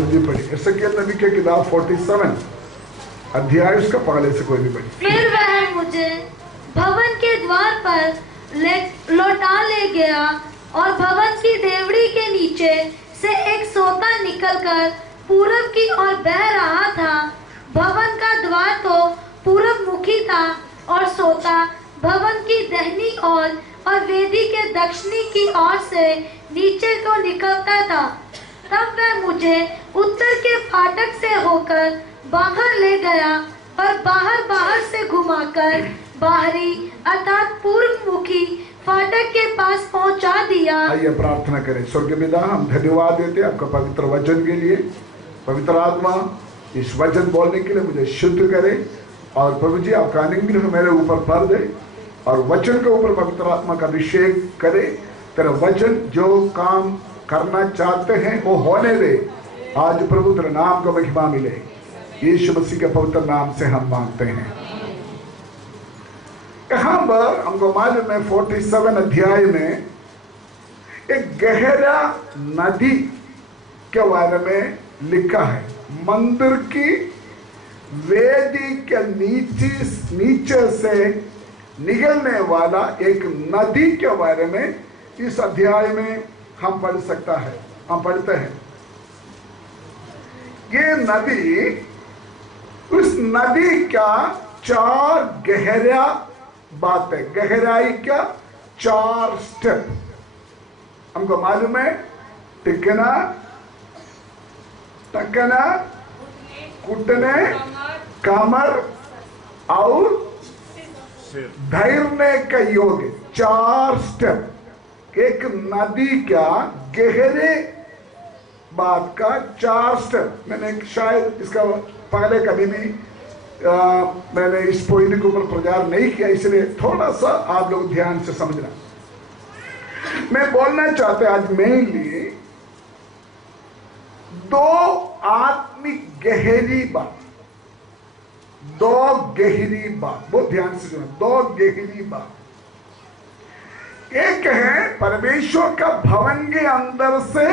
जल्दी पढ़ी। एसेकिएल नबी के किताब 47 अध्याय उसका पहले से कोई भी पढ़ी। फिर वह मुझे भवन के द्वार पर लौटा ले गया और भवन की देवड़ी के नीचे से एक सोता निकलकर पूरब की ओर बह रहा था। भवन का द्वार तो पूरब मुखी था और सोता भवन की दाहिनी ओर और वेदी के दक्षिणी की ओर से नीचे को निकलता था। तब वह मुझे उत्तर के फाटक से होकर बाहर ले गया और बाहर से घुमाकर बाहरी अर्थात पूर्व मुखी फाटक के पास पहुंचा दिया। आइए प्रार्थना करें। स्वर्गीय पिता, हम धन्यवाद देते हैं आपका पवित्र वचन के लिए। पवित्र आत्मा इस वचन बोलने के लिए मुझे शुद्ध करे और प्रभु जी आपका अनुग्रह मेरे ऊपर भर दे और वचन के ऊपर पवित्र आत्मा का अभिषेक करे। तेरा वचन जो काम करना चाहते हैं वो होने दे। आज प्रभु तेरे नाम को महिमा मिले। यीशु मसीह के पवित्र नाम से हम मांगते हैं। यहाँ पर हमको मालूम है 47 अध्याय में एक गहरा नदी के बारे में लिखा है। मंदिर की वेदी के नीचे से निकलने वाला एक नदी के बारे में इस अध्याय में हम पढ़ते हैं। ये नदी, उस नदी का 4 गहरा बातें, गहराई का 4 स्टेप हमको मालूम है। टिकना, टकना, कुटने, कमर और धैर्य का योग, 4 स्टेप। एक नदी का गहरे बात का 4 स्टेप। मैंने शायद इसका पहले कभी भी मैंने इस पॉइंट के ऊपर प्रचार नहीं किया, इसलिए थोड़ा सा आप लोग ध्यान से समझना। मैं बोलना चाहते आज मेनली 2 आत्मिक गहरी बात, 2 गहरी बात, बहुत ध्यान से सुनो। 2 गहरी बात। एक है परमेश्वर का भवन के अंदर से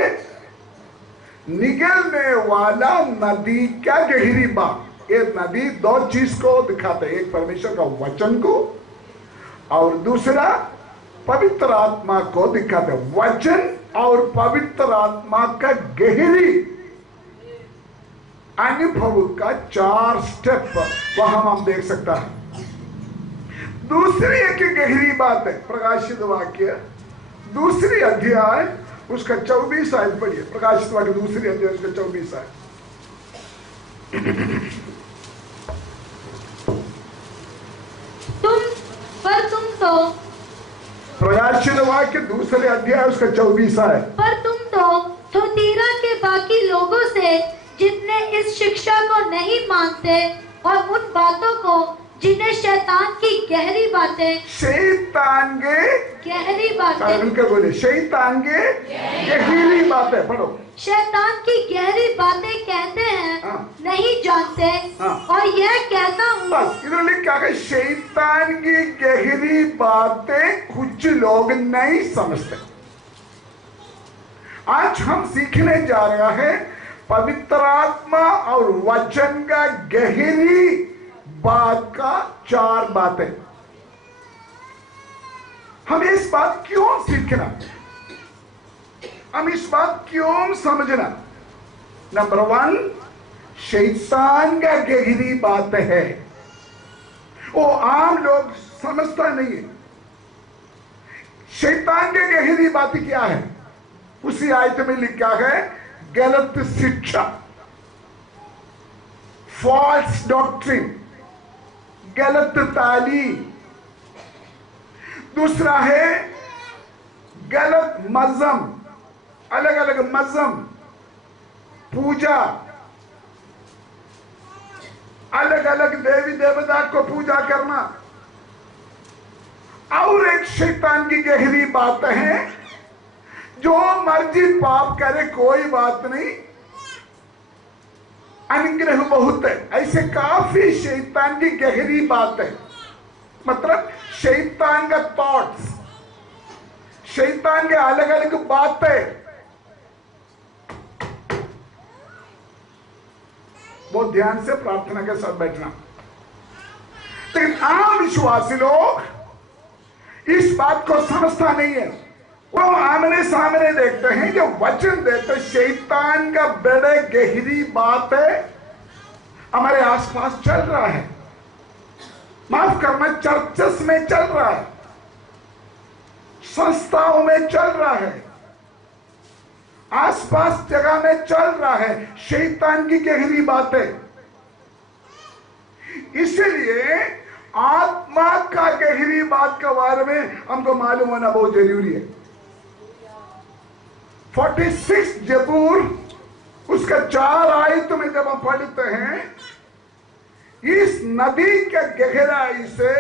निकलने वाला नदी का गहरी बात। ये नदी 2 चीज को दिखाते हैं, एक परमेश्वर का वचन को और दूसरा पवित्र आत्मा को दिखाते हैं। वचन और पवित्र आत्मा का गहरी अनुभव का 4 स्टेप वहां हम देख सकता है। दूसरी एक गहरी बात है प्रकाशित वाक्य 2 अध्याय उसका 24 आयत पढ़िए। प्रकाशित वाक्य 2 अध्याय उसका 24 आयत। तुम तो प्रकाशित वाक्य 2 अध्याय उसका 24 आयत। पर तुम तो थुतीरा के बाकी लोगों से जितने इस शिक्षा को नहीं मानते और उन बातों को जिन्हें शैतान की गहरी बातें, शैतान के गहरी बातें, मिलकर बोले शैतान के गहरी बातें, पढ़ो। शैतान की गहरी बातें कहते हैं नहीं जानते। और यह कहता हूँ, बस इधर लिखा है शैतान की गहरी बातें कुछ लोग नहीं समझते। आज हम सीखने जा रहे हैं पवित्र आत्मा और वचन का गहरी बात का 4 बातें। हम इस बात क्यों सीखना, हम इस बात क्यों समझना। नंबर 1, शैतान का गहरी बात है, वो आम लोग समझता नहीं है। शैतान की गहरी बात क्या है? उसी आयत में लिखा है गलत शिक्षा, फॉल्स डॉक्ट्रिन, गलत तालीम। दूसरा है गलत मजहब, अलग अलग मजहब, पूजा, अलग अलग देवी देवता को पूजा करना। और एक शैतान की गहरी बात है, जो मर्जी पाप करे कोई बात नहीं, अनुग्रह बहुत है। ऐसे काफी शैतान की गहरी बात है। मतलब शैतान का थॉट्स, शैतान के अलग अलग बातें। वो ध्यान से प्रार्थना के साथ बैठना। लेकिन आम विश्वासी लोग इस बात को समझता नहीं है। वो आमने सामने देखते हैं, जो वचन देते शैतान का बड़े गहरी बात है हमारे आसपास चल रहा है। माफ करना, चर्चेस में चल रहा है, संस्थाओं में चल रहा है, आसपास जगह में चल रहा है शैतान की गहरी बातें। इसलिए आत्मा का गहरी बात के बारे में हमको मालूम होना बहुत जरूरी है। 46 जबूर उसका 4 आयत में जब हम पढ़ते हैं, इस नदी के गहराई से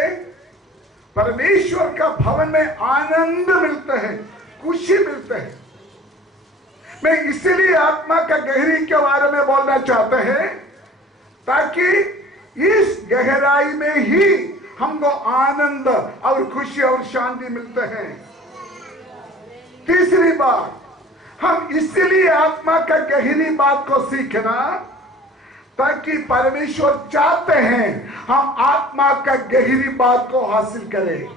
परमेश्वर का भवन में आनंद मिलते हैं, खुशी मिलते हैं। मैं इसीलिए आत्मा का गहरी के बारे में बोलना चाहता है, ताकि इस गहराई में ही हमको आनंद और खुशी और शांति मिलते हैं। तीसरी बात, हम इसीलिए आत्मा का गहरी बात को सीखना, ताकि परमेश्वर चाहते हैं हम आत्मा का गहरी बात को हासिल करें।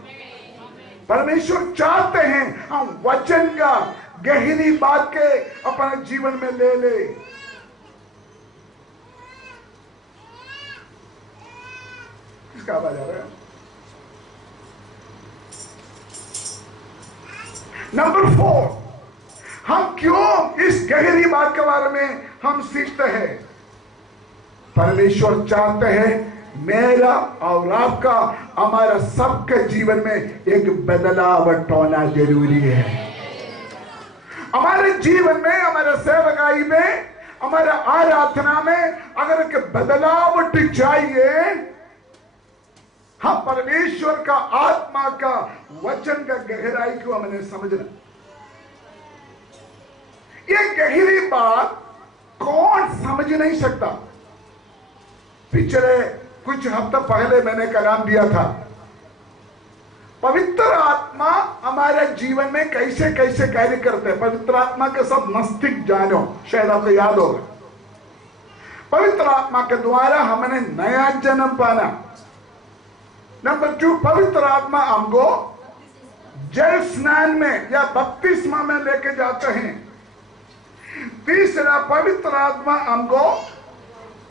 परमेश्वर चाहते हैं हम वचन का गहरी बात के अपने जीवन में ले ले। किसका आवाज आ रहा है? नंबर 4, हम क्यों इस गहरी बात के बारे में हम सीखते हैं? परमेश्वर चाहते हैं मेरा और आपका, हमारा सबके जीवन में एक बदलाव होना जरूरी है। हमारे जीवन में, हमारे सेवकाई में, हमारे आराधना में अगर एक बदलाव चाहिए, हम परमेश्वर का आत्मा का वचन का गहराई को हमने समझना। ये गहरी बात कौन समझ नहीं सकता। पिछले कुछ हफ्ते पहले मैंने कलाम दिया था, पवित्र आत्मा हमारे जीवन में कैसे कैसे कार्य करते हैं। पवित्र आत्मा के सब मस्तिष्क जानो, शायद आपको याद होगा। पवित्र आत्मा के द्वारा हमने नया जन्म पाना। नंबर 2, पवित्र आत्मा हमको जल स्नान में या बपतिस्मा में लेके जाते हैं। तीसरा, पवित्र आत्मा हमको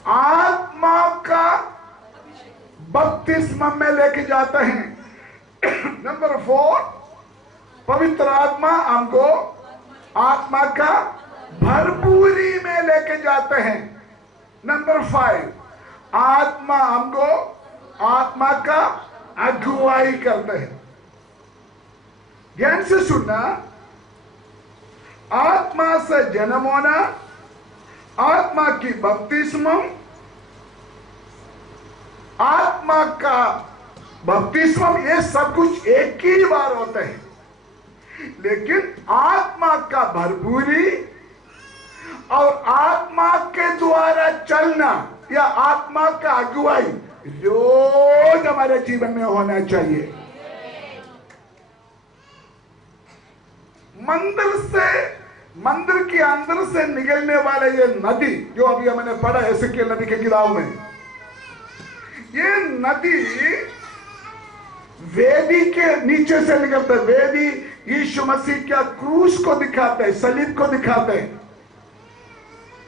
आत्मा का बपतिस्मा में लेके जाते हैं। नंबर 4, पवित्र आत्मा हमको आत्मा का भरपूरी में लेके जाते हैं। नंबर 5, आत्मा हमको आत्मा का अगुवाई करते हैं। ध्यान से सुनना, आत्मा से जन्म होना, आत्मा की बपतिस्मा, आत्मा का बपतिस्मा, ये सब कुछ एक ही बार होता है। लेकिन आत्मा का भरपूरी और आत्मा के द्वारा चलना या आत्मा का अगुवाई रोज हमारे जीवन में होना चाहिए। मंदिर के अंदर से निकलने वाले ये नदी, जो अभी हमने पढ़ा है एसेकिएल नबी के किताब में, ये नदी वेदी के नीचे से निकलता है। वेदी यीशु मसीह का क्रूस को दिखाते हैं, सलीब को दिखाते हैं।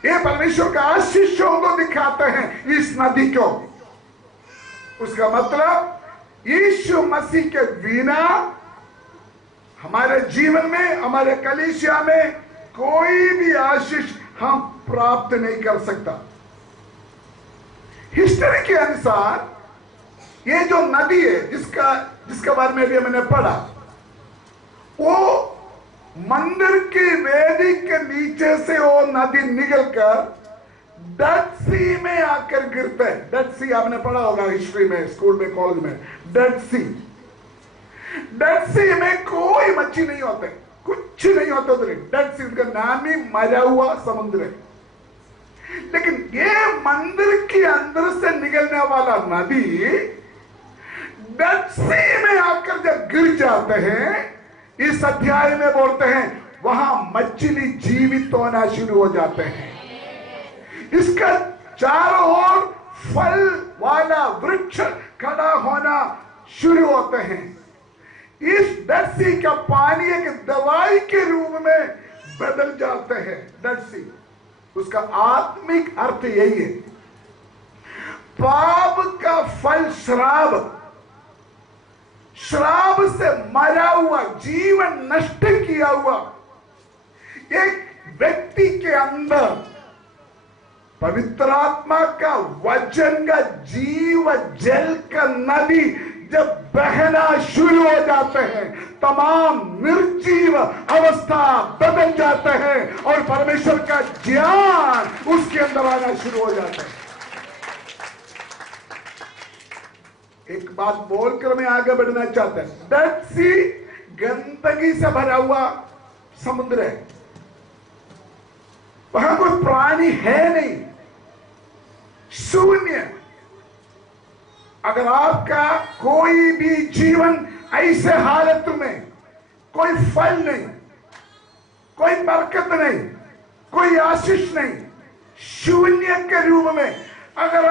ये परमेश्वर का आशीषों को दिखाते हैं इस नदी को। उसका मतलब यीशु मसीह के बिना हमारे जीवन में, हमारे कलीसिया में कोई भी आशीष हम प्राप्त नहीं कर सकता। हिस्ट्री के अनुसार ये जो नदी है जिसका बारे में भी मैंने पढ़ा, वो मंदिर की वेदी के नीचे से वो नदी निकलकर डेड सी में आकर गिरते हैं। डेड सी आपने पढ़ा होगा हिस्ट्री में, स्कूल में, कॉलेज में। डेड सी में कोई मच्छी नहीं होते, कुछ नहीं होता उधर। डेड सी उनका नाम ही मरा हुआ समुद्र है। लेकिन ये मंदिर के अंदर से निकलने वाला नदी डेड सी में आकर जब गिर जाते हैं, इस अध्याय में बोलते हैं वहां मछली जीवित होना शुरू हो जाते हैं। इसका चारों ओर फल वाला वृक्ष खड़ा होना शुरू होते हैं। इस डेड सी का पानी एक दवाई के रूप में बदल जाते हैं। डेड सी, उसका आत्मिक अर्थ यही है। पाप का फल श्राप, श्राप से मरा हुआ, जीवन नष्ट किया हुआ एक व्यक्ति के अंदर पवित्र आत्मा का वचन का जीव जल का नदी जब बहना शुरू हो जाते हैं, तमाम निर्जीव अवस्था बदल जाते हैं और परमेश्वर का ज्ञान उसके अंदर आना शुरू हो जाता है। एक बात बोलकर मैं आगे बढ़ना चाहता हूं। डेड सी गंदगी से भरा हुआ समुद्र है, वहां कोई प्राणी है नहीं, शून्य। अगर आपका कोई भी जीवन ऐसे हालत में, कोई फल नहीं, कोई बरकत नहीं, कोई आशीष नहीं, शून्य के रूप में, अगर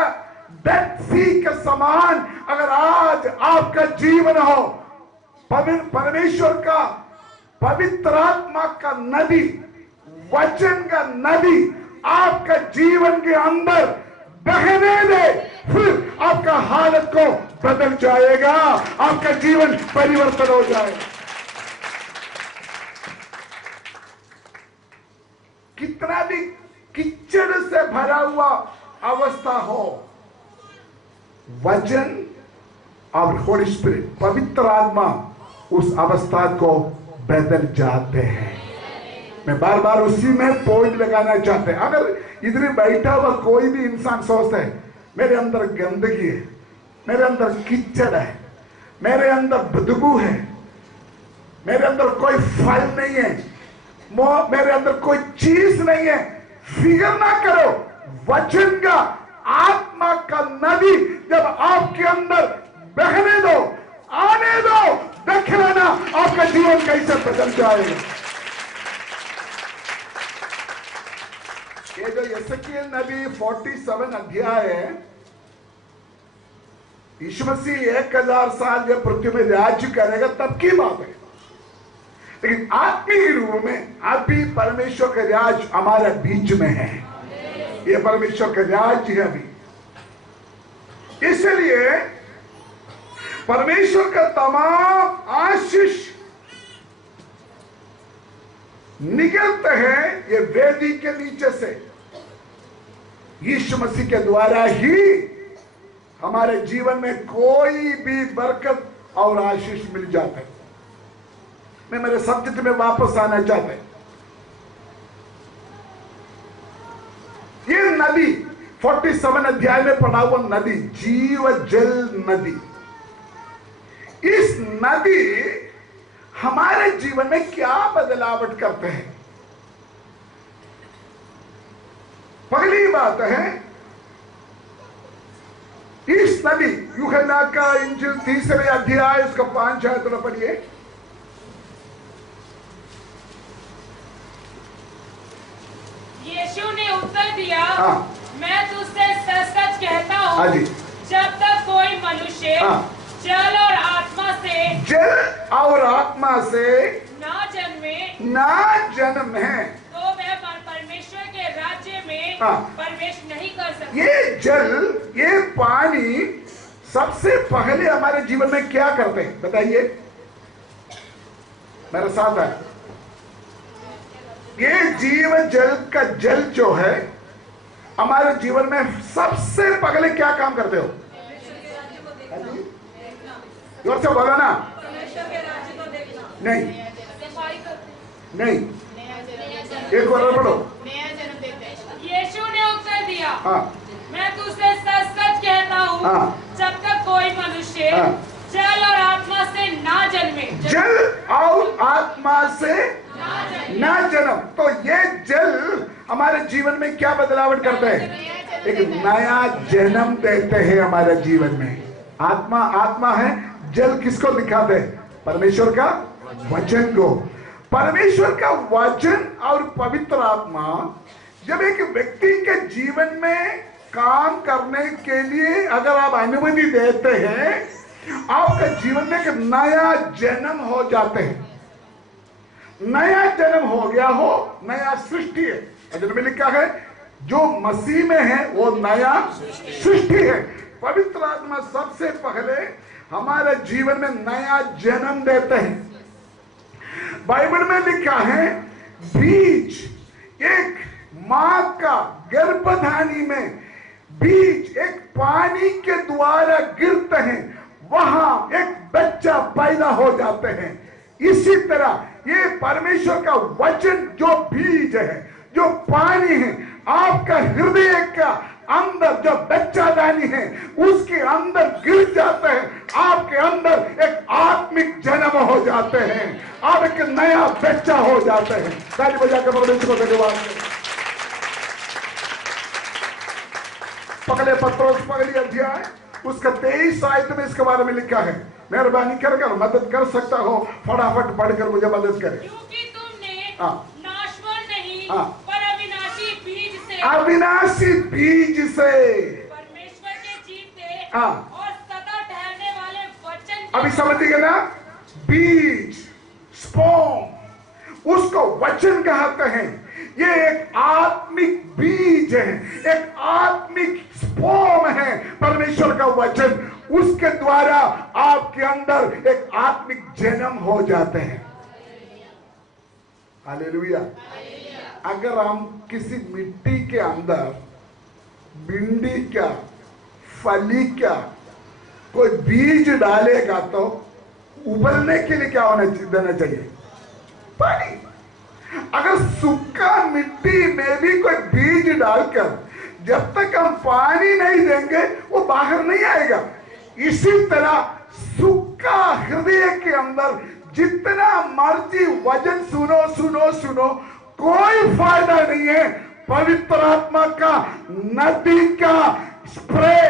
डेड सी के समान अगर आज आपका जीवन हो, परमेश्वर का पवित्र आत्मा का नदी, वचन का नदी आपका जीवन के अंदर बहने दे, फिर आपका हालत को बदल जाएगा, आपका जीवन परिवर्तन हो जाएगा। कितना भी कीचड़ से भरा हुआ अवस्था हो, वचन और होली स्पिरिट, पवित्र आत्मा उस अवस्था को बदल जाते हैं। मैं बार बार उसी में पॉइंट लगाना चाहते हैं। अगर इधर बैठा हुआ कोई भी इंसान सोचता है मेरे अंदर गंदगी है, मेरे अंदर कीचड़ है, मेरे अंदर बदबू है, मेरे अंदर कोई फल नहीं है, मेरे अंदर कोई चीज नहीं है, फिक्र ना करो, वचन का आत्मा का नदी जब आपके अंदर बहने दो, आने दो, देख लेना आपका जीवन कैसे बदल जाएगा। ये जो यशकील नबी 47 अध्याय है, यीशु मसीह 1000 साल जब पृथ्वी में राज्य करेगा तब की बात है, लेकिन आत्मिक रूप में अभी परमेश्वर का राज हमारे बीच में है। ये परमेश्वर का राज है अभी, इसलिए परमेश्वर का तमाम आशीष निकलते हैं ये वेदी के नीचे से। यीशु मसीह के द्वारा ही हमारे जीवन में कोई भी बरकत और आशीष मिल जाता है। मैं मेरे सब्जेक्ट में वापस आना चाहता हूं। ये नदी 47 अध्याय में पढ़ा हुआ नदी, जीव जल नदी, इस नदी हमारे जीवन में क्या बदलावट करते हैं? पहली बात है, इस नदी, यूहन्ना का इंजिल 3 अध्याय उसका 5 आयत पढ़िए। यीशु ने उत्तर दिया, हाँ। मैं तुझसे सच-सच कहता हूँ, हाँ जी। जब तक कोई मनुष्य हाँ। जल और आत्मा से ना जन्मे तो वह परमेश्वर के राज्य में प्रवेश नहीं कर सकता। ये जल, ये पानी सबसे पहले हमारे जीवन में क्या करते हैं बताइए, मेरे साथ है। ये जीव जल का जल जो है हमारे जीवन में सबसे पहले क्या काम करते हो? जोर से बोलो ना। नहीं नहीं, एक बार पढ़ो। यीशु ने उत्तर दिया, हाँ। मैं तुझसे सच-सच कहता हूँ, हाँ। जब तक कोई मनुष्य हाँ। जल और आत्मा से ना जन्मे, जल और आत्मा से ना जन्म, तो ये जल हमारे जीवन में क्या बदलावट करता है? एक नया जन्म देते हैं हमारे जीवन में। आत्मा आत्मा है, जल किसको दिखाते हैं? परमेश्वर का वचन को। परमेश्वर का वचन और पवित्र आत्मा जब एक व्यक्ति के जीवन में काम करने के लिए अगर आप अनुमति देते हैं, आपके जीवन में एक नया जन्म हो जाते हैं। नया जन्म हो गया हो, नया सृष्टि है। अगर में लिखा है जो मसीह में है वो नया सृष्टि है। पवित्र आत्मा सबसे पहले हमारे जीवन में नया जन्म देते हैं। बाइबल में लिखा है बीज एक मां का गर्भधानी में बीज एक पानी के द्वारा गिरते हैं, वहां एक बच्चा पैदा हो जाते हैं। इसी तरह ये परमेश्वर का वचन जो बीज है, जो पानी है, आपका हृदय का अंदर जो बच्चादानी है उसके अंदर गिर जाते हैं, आपके अंदर एक आत्मिक जन्म हो जाते हैं, आप एक नया बच्चा हो जाते हैं। ताली बजाकर परमेश्वर को धन्यवाद दें। पहले पत्रोस पहली अध्याय उसका 23 आयत में इसके बारे में लिखा है। मेहरबानी कर मदद कर सकता हो, फटाफट पढ़कर मुझे मदद करें। क्योंकि तुमने हाँ नाशवान नहीं हाँ पर अविनाशी बीज से, अविनाशी बीज से परमेश्वर के जीते हाँ और सदा ठहरने वाले वचन अभी समझिएगा ना, बीज स्पोम उसको वचन कहते हैं। ये एक आत्मिक बीज है, एक आत्मिक स्पोम है परमेश्वर का वचन। उसके द्वारा आपके अंदर एक आत्मिक जन्म हो जाते हैं। हालेलुया। अगर हम किसी मिट्टी के अंदर भिंडी का, फली का कोई बीज डालेगा तो उबलने के लिए क्या होना देना चाहिए? पानी। अगर सूखा मिट्टी में भी कोई बीज डालकर जब तक हम पानी नहीं देंगे वो बाहर नहीं आएगा। इसी तरह सूखा हृदय के अंदर जितना मर्जी वचन सुनो सुनो सुनो, कोई फायदा नहीं है। पवित्र आत्मा का नदी का स्प्रे,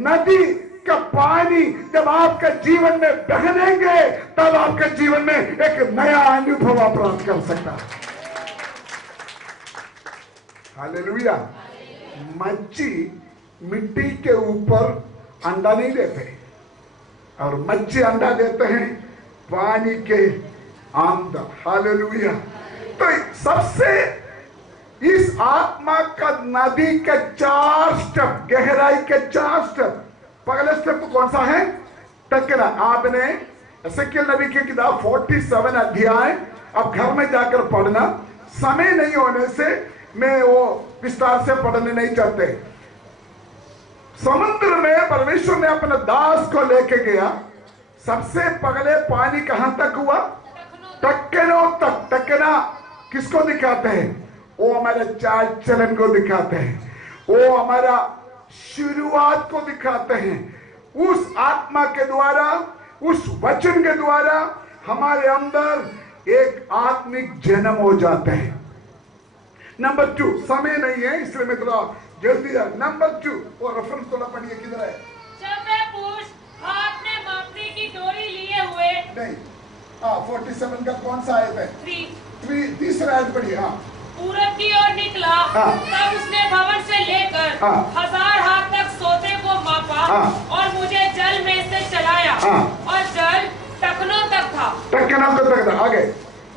नदी का पानी जब आपके जीवन में बहनेंगे तब आपके जीवन में एक नया अनुभव आप प्राप्त कर सकता है। हालेलुया। मच्छी मिट्टी के ऊपर अंडा नहीं देते, और मच्छी अंडा देते हैं पानी के अंदर। हालेलुया। तो सबसे इस आत्मा का नदी के 4 स्टेप, गहराई के 4 स्टेप। पहला स्टेप कौन सा है? टकरा। आपने एसेकिएल नबी की किताब 47 अध्याय अब घर में जाकर पढ़ना, समय नहीं होने से मैं वो विस्तार से पढ़ने नहीं चाहते। समुद्र में परमेश्वर ने अपने दास को लेके गया। सबसे पहले पानी कहां तक हुआ? टक्कनों तक। टक्कना किसको दिखाते हैं? वो हमारे चाल चलन को दिखाते हैं, वो हमारा शुरुआत को दिखाते हैं। उस आत्मा के द्वारा, उस वचन के द्वारा हमारे अंदर एक आत्मिक जन्म हो जाता है। नंबर 2, समय नहीं है इसलिए मैं थोड़ा जल्दी जा। नंबर 2 वो रेफरेंस थोड़ा पढ़िए, किधर है? जब वह पुरुष हाथ में मापने की डोरी लिए हुए, नहीं, 47 का कौन सा आयत है? 3 तीसरा आयत पढ़िए। हाँ, पूरब की ओर निकला, तब उसने भवन से लेकर 1000 हाथ तक सोते को मापा और मुझे जल में से चलाया, और जल टखनों तक था। टखनों तक था। आगे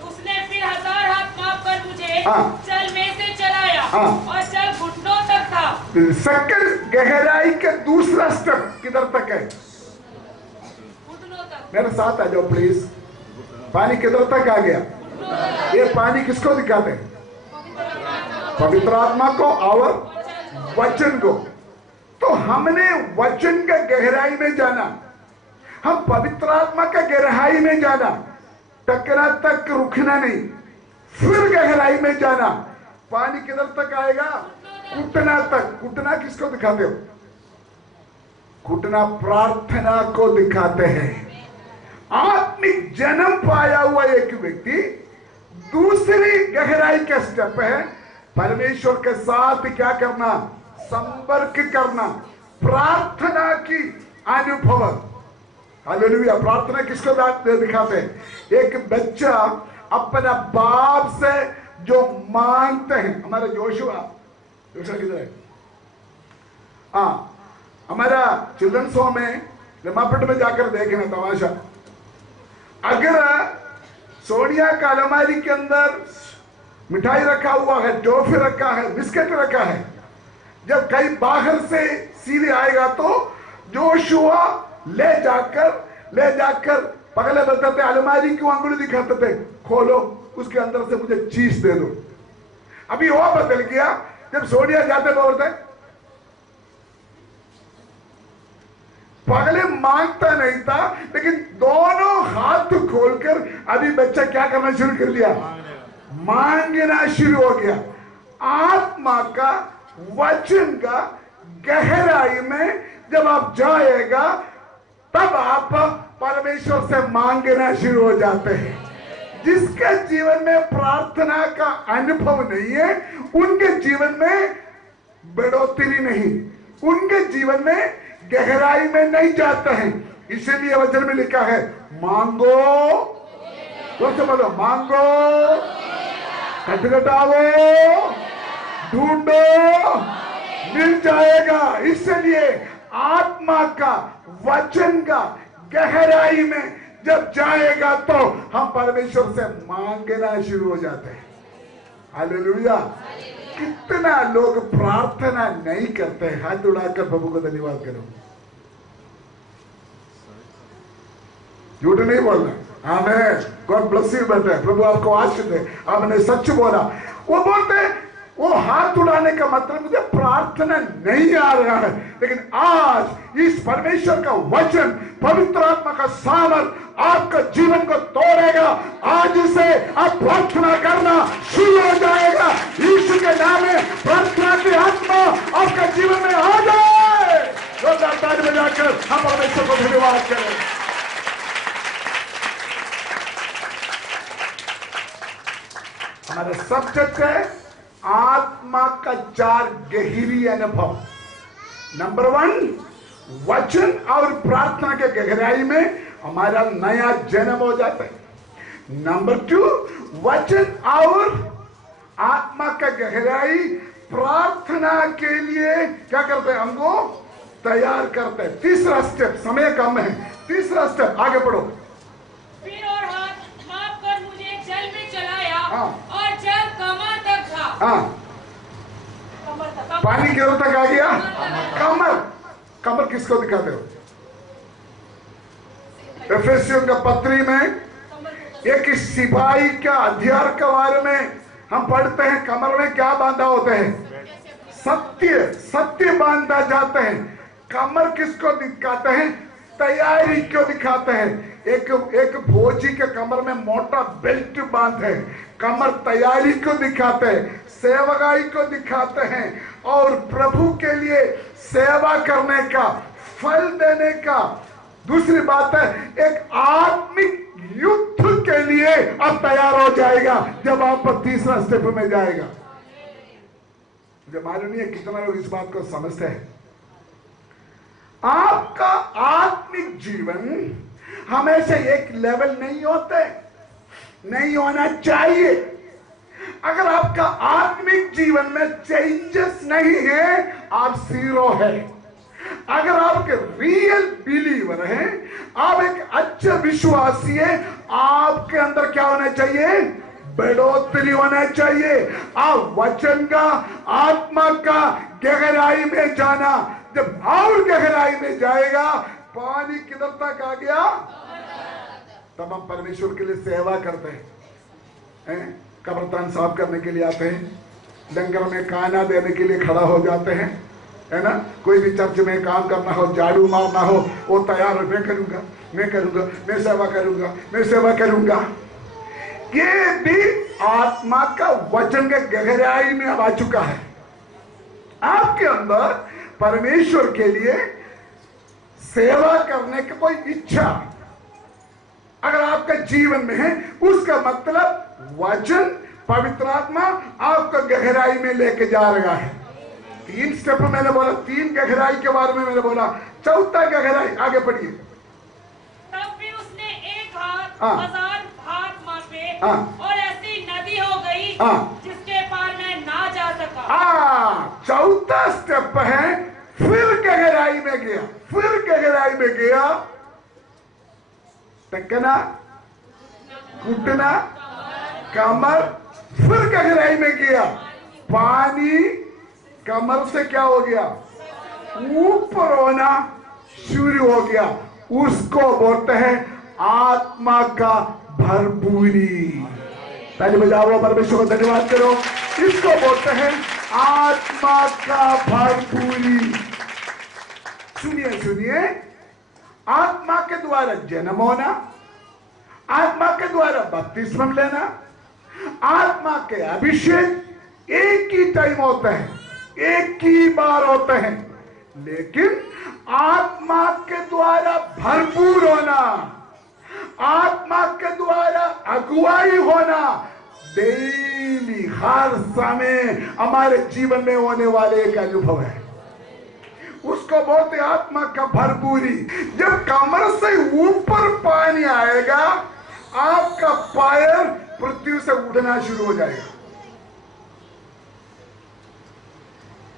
उसने फिर 1000 हाथ माप कर मुझे जल में से चलाया, और जल घुटनों तक था। सेकंड गहराई के दूसरा स्टेप किधर तक है? घुटनों तक। मेरे साथ आ जाओ प्लीज। पानी किधर तक आ गया? ये पानी किसको दिखाते हैं? पवित्र आत्मा को और वचन को। तो हमने वचन का गहराई में जाना, हम पवित्र आत्मा का गहराई में जाना, टकरा तक रुकना नहीं, फिर गहराई में जाना। पानी किधर तक आएगा? घुटना तक। घुटना किसको दिखाते हो? घुटना प्रार्थना को दिखाते हैं। आत्मिक जन्म पाया हुआ एक व्यक्ति दूसरी गहराई का स्टेप है परमेश्वर के साथ क्या करना? संपर्क करना, प्रार्थना की अनुभव। हालेलुया। प्रार्थना किसको दिखाते हैं? एक बच्चा अपना बाप से जो मांगते हैं। हमारा जोशुआ किधर है? हाँ, हमारा चिल्ड्रंस होम में लिमापट में जाकर देखना तमाशा। अगर सोनिया का अलमारी के अंदर मिठाई रखा हुआ है, टॉफी रखा है, बिस्किट रखा है, जब कहीं बाहर से सीधे आएगा तो जोशुआ ले जाकर पगले बोलते थे, अलमारी क्यों अंगुली दिखाते थे, खोलो उसके अंदर से मुझे चीज दे दो। अभी वो बदल गया, जब सोनिया जाते बोलते पगले मांगता नहीं था, लेकिन दोनों हाथ खोलकर अभी बच्चा क्या करना शुरू कर दिया, मांगना शुरू हो गया। आत्मा का वचन का गहराई में जब आप जाएगा तब आप परमेश्वर से मांगना शुरू हो जाते हैं। जिसके जीवन में प्रार्थना का अनुभव नहीं है, उनके जीवन में बढ़ोतरी नहीं, उनके जीवन में गहराई में नहीं जाते हैं। इसीलिए वचन में लिखा है, मांगो, दोस्तों बोलो, मांगो, खटखटाओ, ढूंढो, मिल जाएगा। इसलिए आत्मा का वचन का गहराई में जब जाएगा तो हम परमेश्वर से मांगना शुरू हो जाते हैं। हालेलुया। कितना लोग प्रार्थना नहीं करते हैं, हाथ उड़ाकर प्रभु को धन्यवाद करो। झूठ नहीं बोलना। आमेन। गॉड ब्लेस यू बेटे, प्रभु आपको आशीष दे। आपने सच बोला। वो बोलते वो हाथ उड़ाने का मतलब मुझे प्रार्थना नहीं आ रहा है, लेकिन आज इस परमेश्वर का वचन, पवित्र आत्मा का सामर्थ आपका जीवन को तोड़ेगा। आज से आप प्रार्थना करना शुरू हो जाएगा। यीशु के नाम में प्रार्थना की आत्मा आपका जीवन में आ जाए। जोरदार ताली बजाकर हम परमेश्वर को धन्यवाद करें। हमारे सब्जेक्ट है आत्मा का 4 गहरी अनुभव। नंबर 1, वचन और प्रार्थना के गहराई में हमारा नया जन्म हो जाता है। नंबर 2, वचन और आत्मा का गहराई प्रार्थना के लिए क्या करते हैं, हमको तैयार करते हैं। तीसरा स्टेप, समय कम है, तीसरा स्टेप आगे पढ़ो। फिर और हाथ माप कर मुझे जल में चलाया। हाँ। और जल कमर तक था। हाँ, कमर तक। पानी की ओर तक आ गया। कमर, कमर किसको दिखाते हो? एफेसियों का पत्री में एक सिपाही का हथियार के बारे में हम पढ़ते हैं। कमर में क्या बांधा होते हैं? सत्य, सत्य बांधा जाते हैं। कमर किसको दिखाते हैं? तैयारी क्यों दिखाते हैं? एक फौजी के कमर में मोटा बेल्ट बांधे, कमर तैयारी को दिखाते हैं, सेवकाई को दिखाते हैं और प्रभु के लिए सेवा करने का, फल देने का। दूसरी बात है, एक आत्मिक युद्ध के लिए अब तैयार हो जाएगा जब आप तीसरा स्टेप में जाएगा। मुझे मालूम नहीं है कितना लोग इस बात को समझते हैं। आपका आत्मिक जीवन हमेशा एक लेवल नहीं होते, नहीं होना चाहिए। अगर आपका आत्मिक जीवन में चेंजेस नहीं है, आप जीरो है। अगर आप रियल बिलीवर हैं, आप एक अच्छे विश्वासी है, आपके अंदर क्या होना चाहिए? बढ़ोतरी होना चाहिए। आप वचन का, आत्मा का गहराई में जाना। जब और गहराई में जाएगा, पानी किधर तक आ गया, तब हम परमेश्वर के लिए सेवा करते हैं। कब्रिस्तान साफ करने के लिए आते हैं, लंगर में खाना देने के लिए खड़ा हो जाते हैं, है ना। कोई भी चर्च में काम करना हो, झाड़ू मारना हो, वो तैयार हो, मैं करूंगा, मैं करूंगा, मैं सेवा करूंगा, मैं सेवा करूंगा। ये भी आत्मा का वचन के गहराई में अब आ चुका है। आपके अंदर परमेश्वर के लिए सेवा करने की कोई इच्छा अगर आपके जीवन में है, उसका मतलब वचन, पवित्र आत्मा आपको गहराई में लेके जा रहा है। 3 स्टेप मैंने बोला, 3 गहराई के बारे में मैंने बोला। चौथा गहराई, आगे पढ़िए। तब भी उसने एक हाथ, हाँ। 1000 हाथ मापे। हाँ। और ऐसी नदी हो गई, हाँ। जिसके पार मैं ना जा सका। चौथा स्टेप है फिर गहराई में गया, फिर गहराई में गया, टकना, घुटना, कमर, फिर गहराई में गया, पानी कमर से क्या हो गया, ऊपर होना शुरू हो गया। उसको बोलते हैं आत्मा का भरपूरी। ताली बजाओ, परमेश्वर को धन्यवाद करो। इसको बोलते हैं आत्मा का भरपूरी। सुनिए सुनिए, आत्मा के द्वारा जन्म होना, आत्मा के द्वारा बपतिस्मा लेना, आत्मा के अभिषेक एक ही टाइम होता है, एक ही बार होता है, लेकिन आत्मा के द्वारा भरपूर होना, आत्मा के द्वारा अगुवाई होना डेली, हर समय हमारे जीवन में होने वाले एक अनुभव है। उसको बोलते आत्मा का भरपूरी। जब कमर से ऊपर पानी आएगा, आपका पैर पृथ्वी से उठना शुरू हो जाएगा।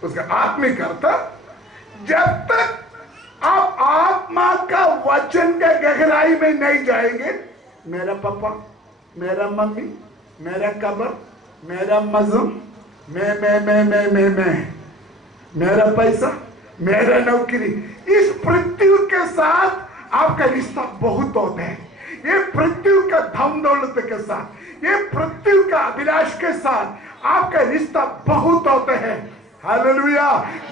उसका आत्मिक अर्थ, जब तक आप आत्मा का वचन के गहराई में नहीं जाएंगे, मेरा पापा, मेरा मम्मी, मेरा कब्र, मेरा मजहब, मैं, मेरा पैसा, मेरा नौकरी, इस पृथ्वी के साथ आपका रिश्ता बहुत होता है। ये पृथ्वी का धन दौलत के साथ, ये पृथ्वी का अभिलाष के साथ आपका रिश्ता बहुत होता है। हालेलुया।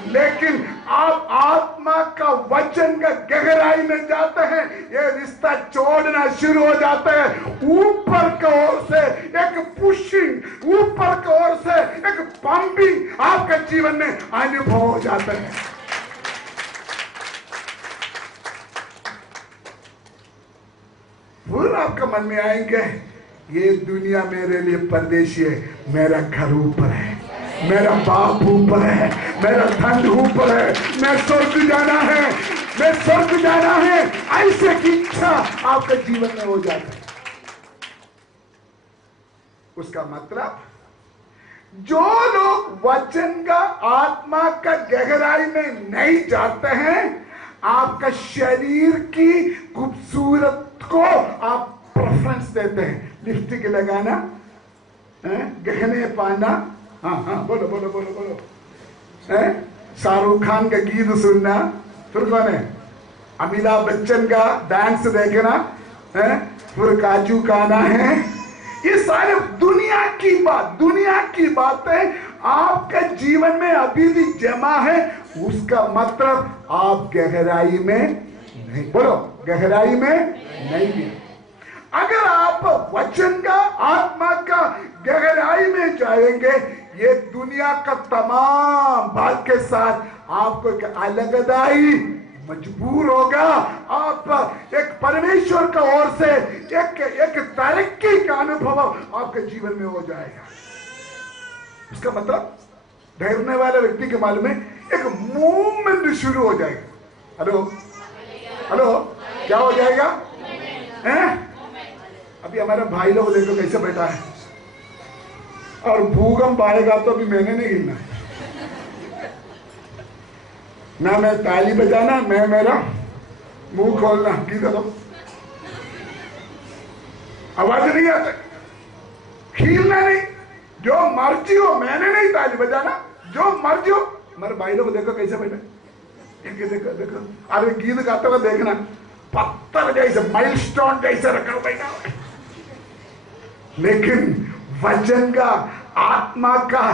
लेकिन आप आत्मा का वचन का गहराई में जाते हैं, ये रिश्ता छोड़ना शुरू हो जाता है। ऊपर की ओर से एक पुशिंग, ऊपर की ओर से एक पंपिंग आपके जीवन में अनुभव हो जाता है। फिर आपका मन में आएंगे, ये दुनिया मेरे लिए परदेशी है, मेरा घर ऊपर है, मेरा बाप ऊपर है, मेरा धन ऊपर है, मैं स्वर्ग जाना है, मैं स्वर्ग जाना है, ऐसे की इच्छा आपके जीवन में हो जाती है। उसका मतलब, जो लोग वचन का, आत्मा का गहराई में नहीं जाते हैं, आपका शरीर की खूबसूरत को आप प्रेफरेंस देते हैं। लिपस्टिक लगाना, गहने पाना, हाँ बोलो बोलो बोलो बोलो, शाहरुख खान का गीत सुनना, फिर कौन है, अमिताभ बच्चन का डांस देखना, फिर काजू खाना है। ये सारे दुनिया की बातें आपके जीवन में अभी भी जमा है। उसका मतलब आप गहराई में नहीं, बोलो, गहराई में नहीं है। अगर आप वचन का, आत्मा का गहराई में जाएंगे, ये दुनिया का तमाम बात के साथ आपको एक अलगदाई मजबूर होगा। आप एक परमेश्वर का ओर से एक तरक्की का अनुभव आपके जीवन में हो जाएगा। इसका मतलब ठहरने वाले व्यक्ति के मालूम में एक मूवमेंट शुरू हो जाएगा। हेलो हेलो, क्या हो जाएगा? अभी हमारे भाई लोग देखो कैसे बैठा है, और भूकंप आएगा तो अभी मैंने नहीं गिरना है ना, मैं ताली बजाना, मैं मेरा मुंह खोलना, गीता तो आवाज नहीं आती, खीलना नहीं, जो मर्जी हो, मैंने नहीं ताली बजाना, जो मर्जी हो। हमारे भाई लोग देखो कैसे बैठे, देखो देखो, अरे गीत गाते हुए देखना, पत्थर जैसे, माइलस्टोन जैसे रखा बैठा। लेकिन वचन का, आत्मा का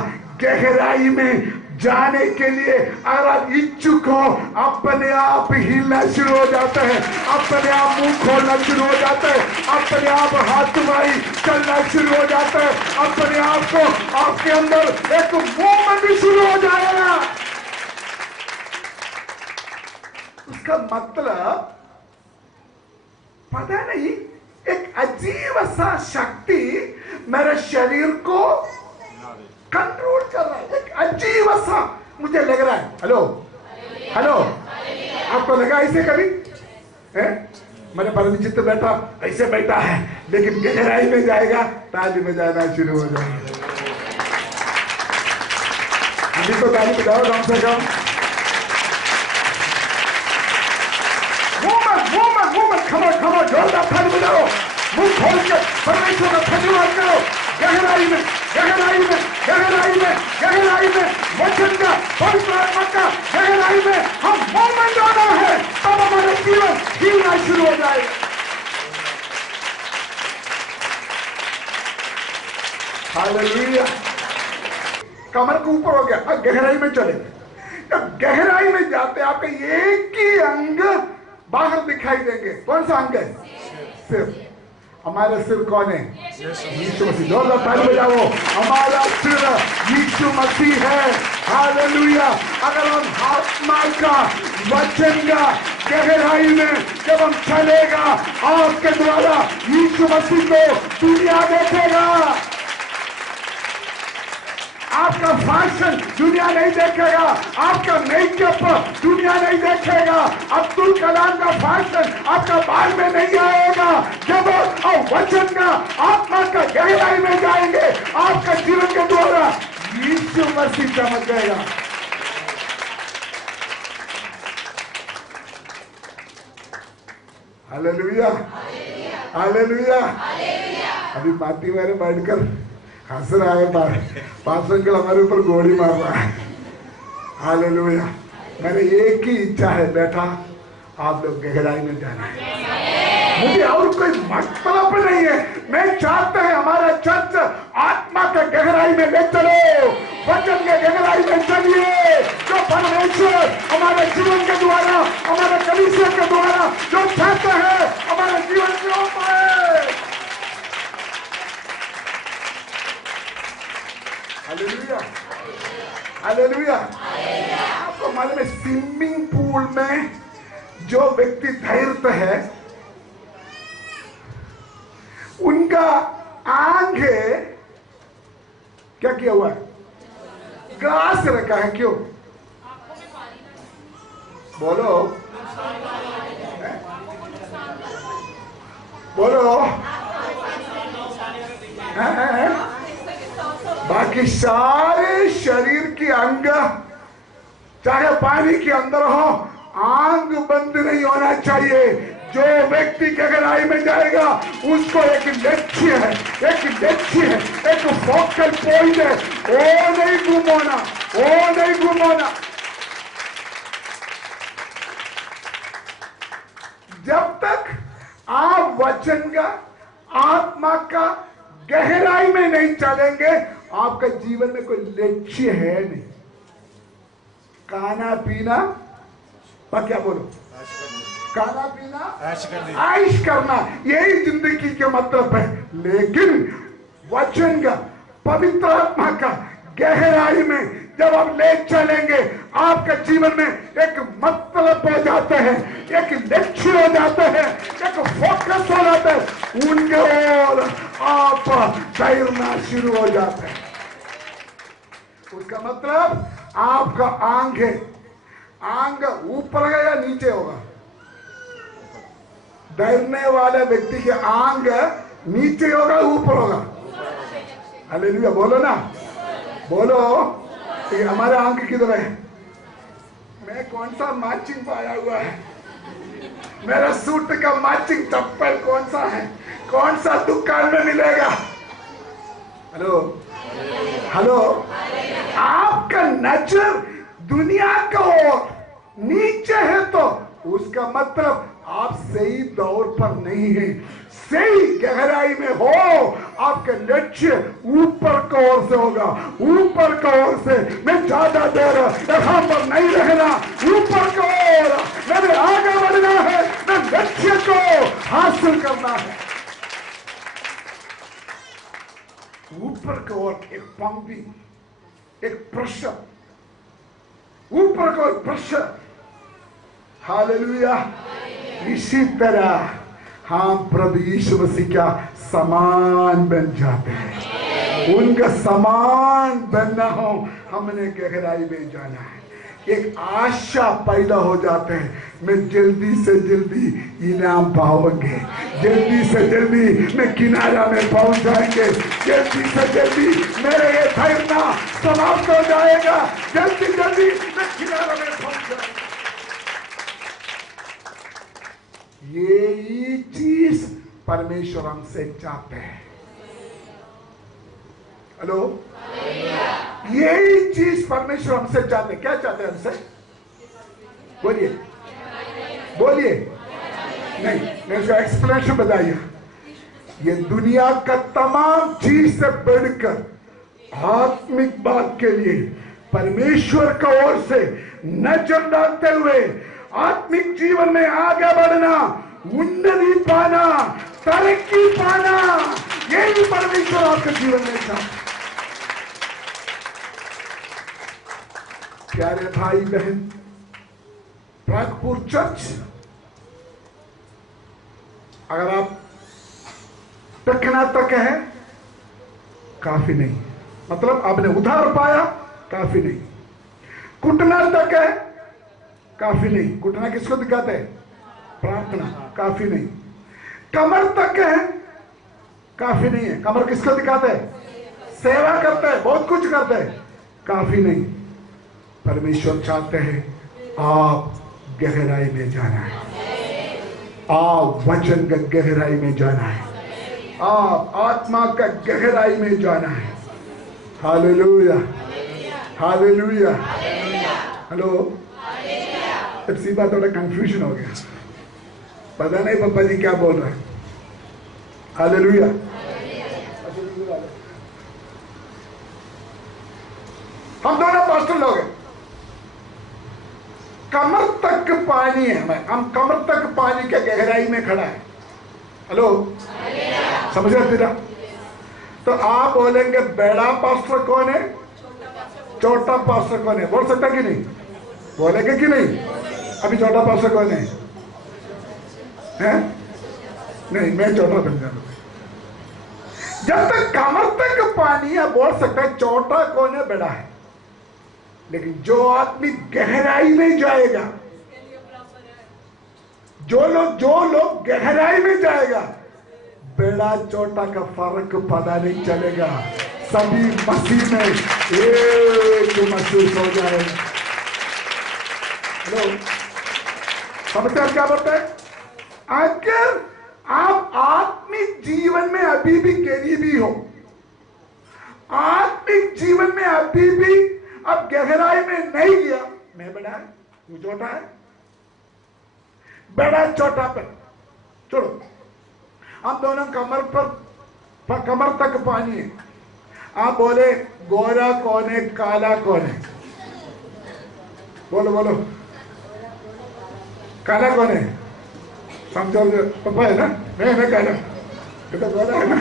गहराई में जाने के लिए अगर आप इच्छुक हो, अपने आप हिलना शुरू हो जाता है, अपने आप मुंह खोलना शुरू हो जाता है, अपने आप हाथ तुम्हारी चलना शुरू हो जाता है, अपने आप को आपके अंदर एक मूवमेंट शुरू हो जाएगा। उसका मतलब पता नहीं, एक अजीब सा शक्ति मेरे शरीर को कंट्रोल कर रहा है, एक अजीब सा मुझे लग रहा है। हेलो हेलो, आपको लगा ऐसे कभी? मेरे परमचित्त बैठा ऐसे बैठा है, लेकिन गहराई में जाएगा, ताली बजाना शुरू हो जाएगा। अभी तो ताली बजाओ कम से कम। खमो खमो जोरदार ताली बजाओ, मुंह खोल के परमेश्वर का धन्यवाद करो। गहराई में गहराई में गहराई में गहराई में वचन का पवित्र आत्मा का गहराई में हम मोमेंट आना है, तब हमारा जीवन जीना शुरू हो जाएगा। हालेलुया। कमर के ऊपर हो गया, अब गहराई में चले। जब गहराई में जाते आपके एक ही अंग बाहर दिखाई देंगे। कौन सा अंग है? सिर। हमारा सिर कौन है? यीशु मसीह। जोरदार ताली बजाओ। हमारा सिर यीशु मसीह है। हालेलुया। अगर हम आत्मा का वचन का गहराई में जब हम चलेगा, आपके द्वारा यीशु मसीह को दुनिया देखेगा। आपका फैशन दुनिया नहीं देखेगा, आपका मेकअप दुनिया नहीं देखेगा, अब्दुल कलाम का फैशन आपका बाल में नहीं आएगा। जब आप वचन का आत्मा का गहराई में जाएंगे, आपका जीवन के द्वारा यीशु मसीह चमक जाएगा। Hallelujah, hallelujah. अभी पार्टी में बैठकर हंस रहा है, पास अंकल हमारे ऊपर गोली मार रहा है। हालेलुया। मैंने एक ही इच्छा है बेटा, आप लोग गहराई में जाना है। मुझे और कोई मतलब नहीं है। मैं चाहता है हमारा चर्च आत्मा के गहराई में ले चलो, वचन के गहराई में चलिए। जो परमेश्वर हमारे जीवन के द्वारा, हमारे कलीसिया के द्वारा जो चाहते हैं, हमारे जीवन में हो पाए। Hallelujah, hallelujah. आपको मालूम है स्विमिंग पूल में जो व्यक्ति तैरते हैं, उनका आंख क्या किया हुआ है? ग्लास रखा है। क्यों? बोलो बोलो। बाकी सारे शरीर की अंग चाहे पानी के अंदर हो, आंख बंद नहीं होना चाहिए। जो व्यक्ति गहराई में जाएगा उसको एक लक्ष्य है, एक लक्ष्य है, एक फोकल पॉइंट है। वो नहीं घुमाना, वो नहीं घुमाना। जब तक आप वचन का आत्मा का गहराई में नहीं चलेंगे, आपका जीवन में कोई लक्ष्य है नहीं। खाना पीना, क्या बोलो? खाना पीना, ऐश करना, यही जिंदगी का मतलब है। लेकिन वचन का, पवित्र आत्मा का गहराई में जब आप ले चलेंगे, आपका जीवन में एक मतलब हो जाता है, एक लक्ष्य हो जाता है, एक फोकस हो जाता है। उनके ओर आप तैरना शुरू हो जाते हैं। उसका मतलब आपका आंग ऊपर है या नीचे होगा? तैरने वाले व्यक्ति के आंग नीचे होगा, ऊपर होगा? हालेलुया, बोलो ना, बोलो। हमारे आंख किधर है? मैं कौन सा मैचिंग पाया हुआ है? मेरा सूट का मैचिंग चप्पल कौन सा है? कौन सा दुकान में मिलेगा? Hello hello. आपका नजर दुनिया का ओर नीचे है तो उसका मतलब आप सही दौर पर नहीं है। सही गहराई में हो, आपका लक्ष्य ऊपर की ओर से होगा। ऊपर की ओर से मैं ज्यादा देर यहाँ पर नहीं रहना, ऊपर की ओर मैंने आगे बढ़ना है, मैं लक्ष्य को हासिल करना है। ऊपर की ओर एक पंक्ति, एक प्रेशर, ऊपर की ओर प्रेशर। हालेलुया। इसी तरह हम प्रभु यीशु मसीह का समान बन जाते हैं। उनका समान बनना हो, हमने गहराई में जाना है। एक आशा पैदा हो जाते हैं, मैं जल्दी से जल्दी इनाम पाऊंगे, जल्दी से जल्दी मैं किनारा में पहुंच जाएंगे, जल्दी से जल्दी मेरे ये तैरना समाप्त हो जाएगा, जल्दी जल्दी मैं किनारा में पहुंच जाऊंगा। यही चीज परमेश्वर हमसे चाहते हैं। हेलो, यही चीज परमेश्वर हमसे चाहते हैं। क्या चाहते हैं हमसे? बोलिए बोलिए। नहीं, मैं इसका एक्सप्लेनेशन बताइए। ये दुनिया का तमाम चीज से बढ़कर आत्मिक बात के लिए परमेश्वर का ओर से नजर डालते हुए आत्मिक जीवन में आगे बढ़ना, उन्नति पाना, तरक्की पाना, यही परमेश्वर आपके जीवन में चाहता। प्यारे भाई बहन, प्रागपुर चर्च, अगर आप टकना तक है काफी नहीं, मतलब आपने उधार पाया काफी नहीं। घुटना तक है काफी नहीं। घुटना किसको दिखाते हैं? प्रार्थना। काफी नहीं। कमर तक है काफी नहीं है। कमर किसको दिखाते हैं? सेवा करते हैं, बहुत कुछ करते हैं, काफी नहीं। परमेश्वर चाहते हैं आप गहराई में जाना है, आप वचन का गहराई में जाना है, आप आत्मा का गहराई में जाना है। Hallelujah, hallelujah, hello. अब सी बात, थोड़ा कंफ्यूजन हो गया, पता नहीं पापा जी क्या बोल रहे हैं। हालेलुया। हम दोनों पास्टर लोग हैं, कमर तक पानी है, हम कमर तक पानी के गहराई में खड़ा है। हेलो, समझ रहे थे? तो आप बोलेंगे बड़ा पास्टर कौन है, छोटा पास्टर कौन है? बोल सकता कि नहीं? बोलेंगे कि नहीं? अभी छोटा पास्टर कौन है? हैं? नहीं, मैं छोटा बन जाऊंगा। जब तक कमर तक पानी है बोल सकता है छोटा कौन है, बड़ा है। लेकिन जो आदमी गहराई में जाएगा, जो लोग गहराई में जाएगा, बड़ा छोटा का फर्क पता नहीं चलेगा, सभी मसीह में एक महसूस हो जाएगा। हेलो, समझते हैं क्या बोलते हैं? अगर आप आत्मिक जीवन में अभी भी गरीबी हो, आत्मिक जीवन में अभी भी अब गहराई में नहीं गया, मैं बड़ा है, तू छोटा है, बड़ा छोटा पर छोड़ो, हम दोनों कमर तक पानी है। आप बोले गोरा कौन है, काला कौन है? बोलो बोलो, काला कौन है? समझो, पापा है ना, मैं काला, ये तो गोरा है ना।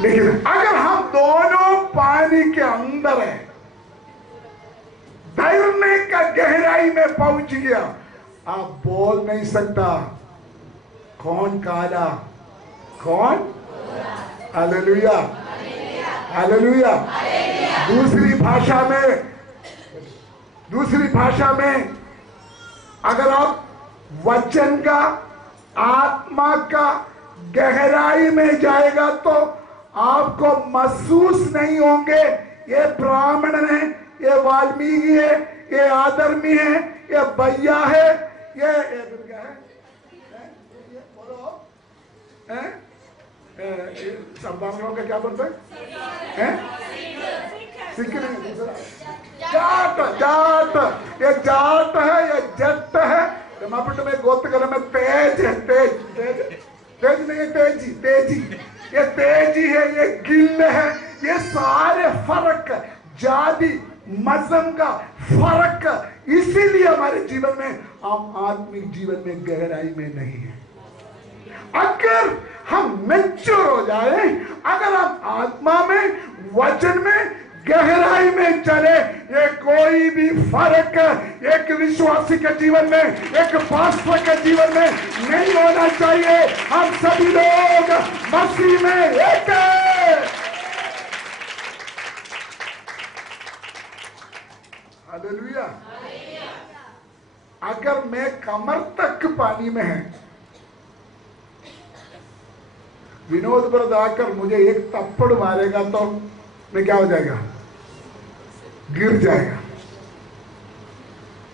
लेकिन अगर हम दोनों पानी के अंदर है, धैर्य का गहराई में पहुंच गया, आप बोल नहीं सकता कौन काला कौन। Hallelujah, hallelujah. दूसरी भाषा में अगर आप वचन का, आत्मा का गहराई में जाएगा तो आपको महसूस नहीं होंगे ये ब्राह्मण है, ये वाल्मीकि है, ये आदमी है, ये भैया है, ये क्या है? बोलो, सरदार लोग का क्या बोलते हैं? सिख नहीं, जाट, ये जाट है, ये जट है। मापट में गोत्र कलम में तेज है, तेज नहीं, तेजी, ये तेजी है, ये गिल है, ये सारे फर्क, जाति मजहब का फर्क, इसीलिए हमारे जीवन में हम आत्मिक जीवन में गहराई में नहीं है। अगर हम मैच्योर हो जाए, अगर हम आत्मा में, वचन में गहराई में चले, ये कोई भी फर्क एक विश्वासी के जीवन में, एक पास्टर के जीवन में नहीं होना चाहिए। हम सभी लोग मसीह में एक है। हालेलुया। अगर मैं कमर तक पानी में है, विनोद ब्रदर आकर मुझे एक थप्पड़ मारेगा तो मैं क्या हो जाएगा? गिर जाएगा।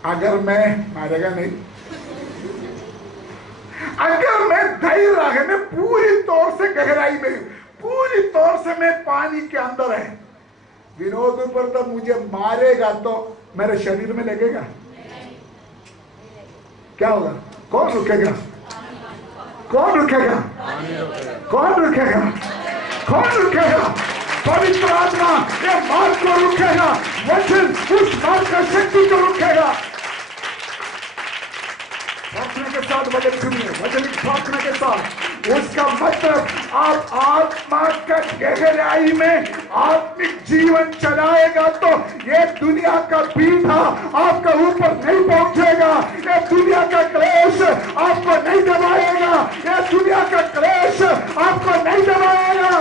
अगर मैं मारेगा नहीं, अगर मैं धैर्य रखे, मैं पूरी तौर से गहराई में हूं, पूरी तौर से मैं पानी के अंदर है, विनोद पर तो मुझे मारेगा तो मेरे शरीर में लगेगा, क्या होगा? कौन रुकेगा? कौन रुकेगा? कौन रुकेगा? कौन रुकेगा? पवित्र आत्मा ये मार्ग को रुकेगा, वचन उस मार्ग का शक्ति को रुकेगा। प्रार्थना के साथ वचन सुनिए, वचन की प्रार्थना के साथ। उसका मतलब आप आत्मा का गहराई में आत्मिक जीवन चलाएगा तो ये दुनिया का पीठा आपका ऊपर नहीं पहुंचेगा, ये दुनिया का क्लेश आपको नहीं दबाएगा, ये दुनिया का क्लेश आपको नहीं दबाएगा।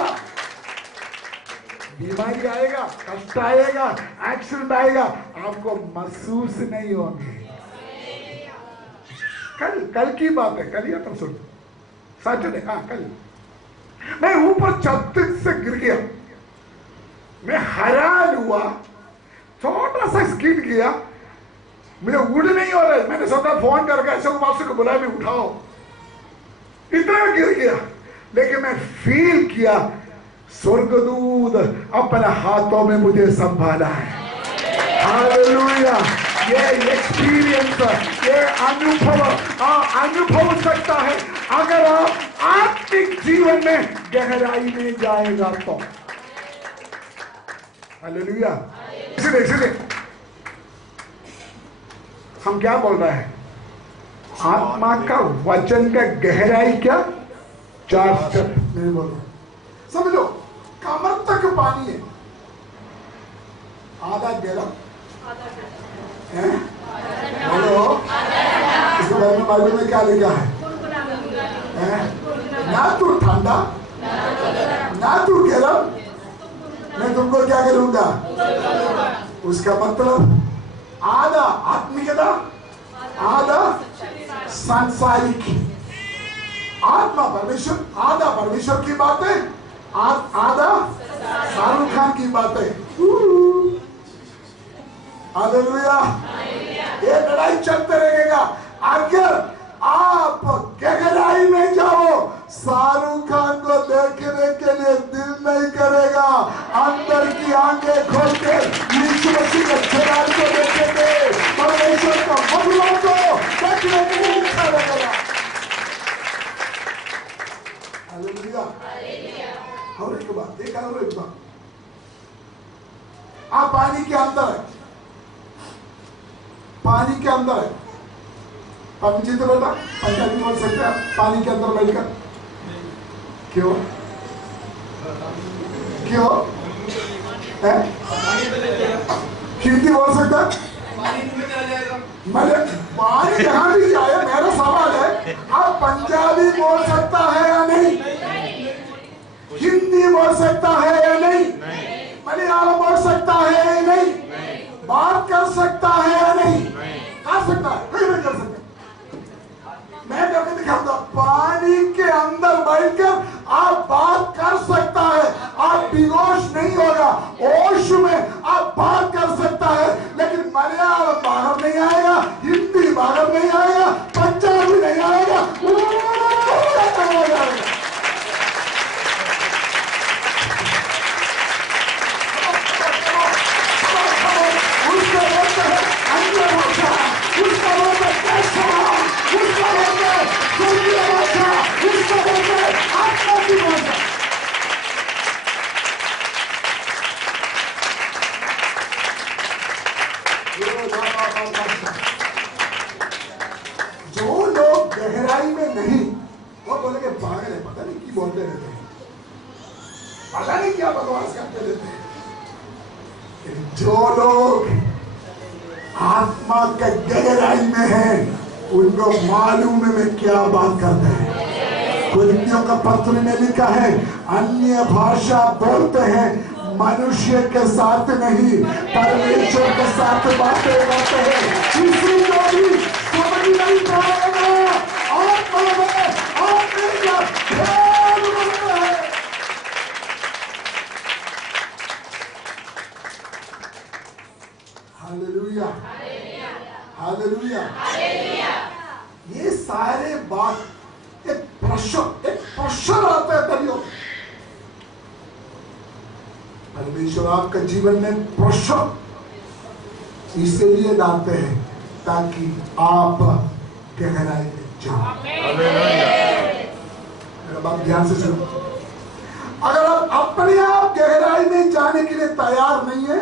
बीमारी आएगा, कष्ट आएगा, एक्सीडेंट आएगा, आपको महसूस नहीं होंगे। कल की बात है, कल या परसों, सैटरडे, हाँ कल, मैं ऊपर छत से गिर गया, मैं हैरान हुआ, छोटा सा स्किड किया, मुझे उड़ नहीं हो रहा है। मैंने सोचा फोन करके ऐसे मास्टर को बुलाया, मैं उठाओ, इतना गिर गया, लेकिन मैं फील किया स्वर्गदूत अपने हाथों में मुझे संभाला है। हालेलुया। ये एक्सपीरियंस, ये अनुभव सकता है अगर आप आत्मिक जीवन में गहराई में जाएगा तो। हालेलुया। इसलिए हम क्या बोल रहे हैं? आत्मा का वचन का गहराई क्या? 4 स्टेप नहीं बोल रहा, समझो। कमर तक पानी है, आधा गहरा है, बोलो इसके बारे में बाइबल में क्या लिखा है? ना तू ठंडा ना तू गरम, मैं तुमको क्या करूंगा? उसका मतलब आधा आत्मिकता, आधा सांसारिक। आत्मा परमेश्वर, आधा परमेश्वर की बातें, आधा शाहरुख खान की बातें। हालेलुया। ये लड़ाई चलते रहेगा। अगर आप गहराई में जाओ, शाहरुख खान को देखने के लिए दिल नहीं करेगा, अंदर की आंखें खोल के यीशु मसीह के जलाल को देखेंगे, परमेश्वर का महिमा को देखने के लिए इच्छा लगेगा। हालेलुया। और एक बात देखा, और एक बात, आप पानी के अंदर है, पानी के अंदर है। पंडित बेटा पंजाबी बोल सकते हैं पानी के अंदर बैठकर? क्यों क्यों है? हिंदी बोल सकता है? पानी जहां भी जाए, मेरा सवाल है, आप पंजाबी बोल सकता है या नहीं? हिंदी बोल सकता है या नहीं? मलयालम बोल सकता है या नहीं? बात कर सकता है या नहीं? कर सकता है, कोई नहीं कर सकता। मैं करके दिखाऊंगा। पानी के अंदर बैठकर आप बात कर सकता है, आप बेहोश नहीं होगा, होश में आप बात कर सकता है, लेकिन मलयालम बाहर नहीं आएगा, हिंदी बाहर नहीं आएगा, पंजाबी नहीं आएगा, हो जाएगा। उसका बोलते हैं अन्य भाषा, उसका बोलते हैं कैसा, उसका बोलते हैं स्वर्गीय भाषा, उसका बोलते हैं आत्मा की भाषा। जो लोग गहराई में नहीं, वो बोलेंगे पागल है, पता नहीं की बोलते रहते हैं, पता नहीं क्या बकवास करते रहते हैं। जो लोग आत्मा के गहराई में है, उनको मालूम है मैं क्या बात करता है। कुरिन्थियों का पत्र में लिखा है, अन्य भाषा बोलते हैं मनुष्य के साथ नहीं, परमेश्वर के साथ बातें करते हैं, किसी को भी समझ नहीं पाएगा। आत्मा में आत्मा का ध्यान रखना है। हालेलुया। परमेश्वर आपका जीवन में प्रेशर इसलिए डालते हैं ताकि आप गहराई में जाओ। मेरा बात ध्यान से सुनो। अगर आप अपने आप गहराई में जाने के लिए तैयार नहीं है,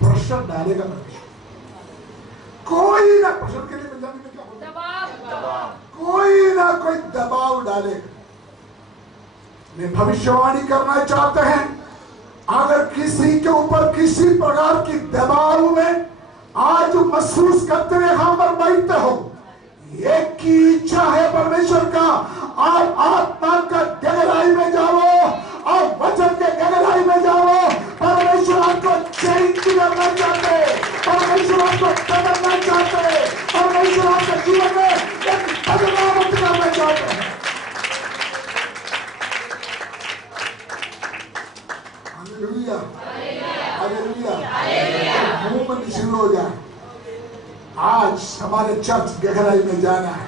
प्रेशर डालेगा परमेश्वर। कोई ना प्रेशर के लिए मिल जाने में क्या होगा? कोई ना कोई दबाव डालेगा। मैं भविष्यवाणी करना चाहते हैं, अगर किसी के ऊपर किसी प्रकार की दबाव में आज महसूस करते हुए यहां पर बैठते हो, एक की इच्छा है परमेश्वर का, आप आत्मा का गहराई में जाओ और वचन के गहराई में जाओ। परमेश्वर आपको चेंज करना चाहते, परमेश्वर आपको बदलना चाहते, परमेश्वर आपके जीवन में एक बदलाव करना चाहते हैं। Hallelujah, hallelujah. मूवमेंट शुरू हो जाए। आज हमारे चर्च गहराई में जाना है,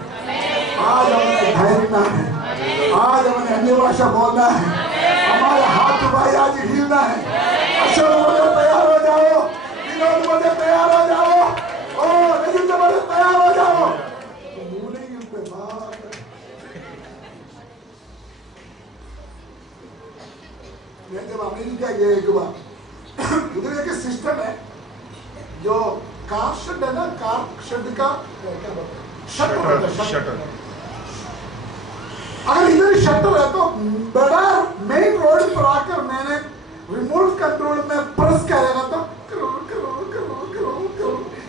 आज हमें ठहरना है, आज हमें अन्य भाषा बोलना है, हमारे हाथ भाई आज हिलना है। अशोक बोले तैयार हो जाओ, विनोद बोले तैयार हो जाओ, और रजिंद्र बोले तैयार हो जाओ। भूलेंगे उन पे बात। मैं जब अमेरिका गया एक बार, उधर एक सिस्टम है जो कार शेड है ना, कार शेड का क्या बोलते हैं, शटर। अगर इधर शटर है तो बड़ा मेन रोड पर आकर मैंने रिमोट कंट्रोल में प्रेस करेगा तो करो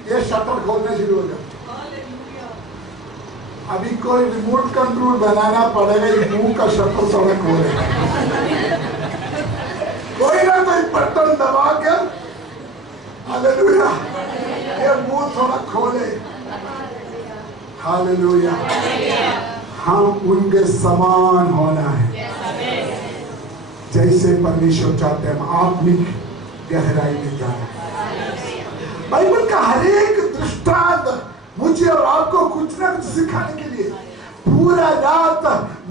ये शटर खोलने शुरू हो जाता। अभी कोई रिमोट कंट्रोल बनाना पड़ेगा, मुंह का शटर थोड़ा खोलेगा, कोई ना कोई बटन दबा कर, हालेलुया, ये मुंह थोड़ा खोले। हालेलुया। हम उनके समान होना है जैसे परमेश्वर चाहते हैं। हम आत्मिक गहराई में जाना है। बाइबल का हर एक दृष्टांत मुझे और आपको कुछ ना कुछ सिखाने के लिए। पूरा रात